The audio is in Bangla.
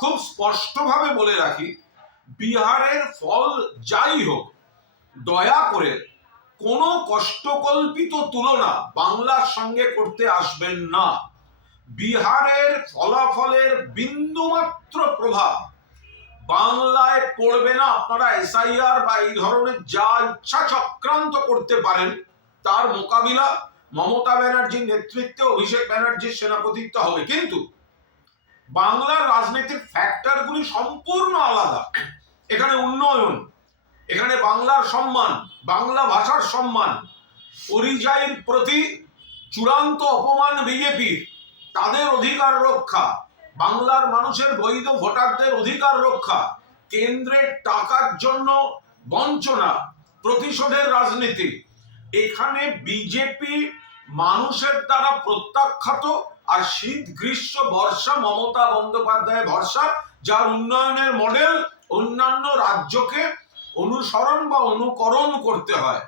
খুব স্পষ্টভাবে বলে রাখি, বিহারের ফল যাই হোক, দয়া করে কোনো কষ্টকল্পিত তুলনা বাংলার সঙ্গে করতে আসবেন না। বিহারের ফলাফলের বিন্দুমাত্র প্রভাব বাংলায় পড়বে না। আপনারা এসআইআর বা এই ধরনের যা ইচ্ছা চক্রান্ত করতে পারেন, তার মোকাবিলা মমতা ব্যানার্জির নেতৃত্বে অভিষেক ব্যানার্জির সেনাপতিত্ব হবে। কিন্তু বাংলার রাজনীতির ফ্যাক্টরগুলি সম্পূর্ণ আলাদা। এখানে উন্নয়ন, এখানে বাংলার সম্মান, বাংলা ভাষার সম্মান, পরিযায়ীর প্রতি চূড়ান্ত অপমান বিজেপির, তাদের অধিকার রক্ষা, বাংলার মানুষের বৈধ ভোটারদের অধিকার রক্ষা, কেন্দ্রের টাকার জন্য বঞ্চনা, প্রতিশোধের রাজনীতি। এখানে বিজেপি মানুষের দ্বারা প্রত্যাখ্যাত, আর শীত গ্রীষ্ম বর্ষা মমতা বন্দ্যোপাধ্যায় ভরসা, যার উন্নয়নের মডেল অন্যান্য রাজ্যকে অনুসরণ বা অনুকরণ করতে হয়।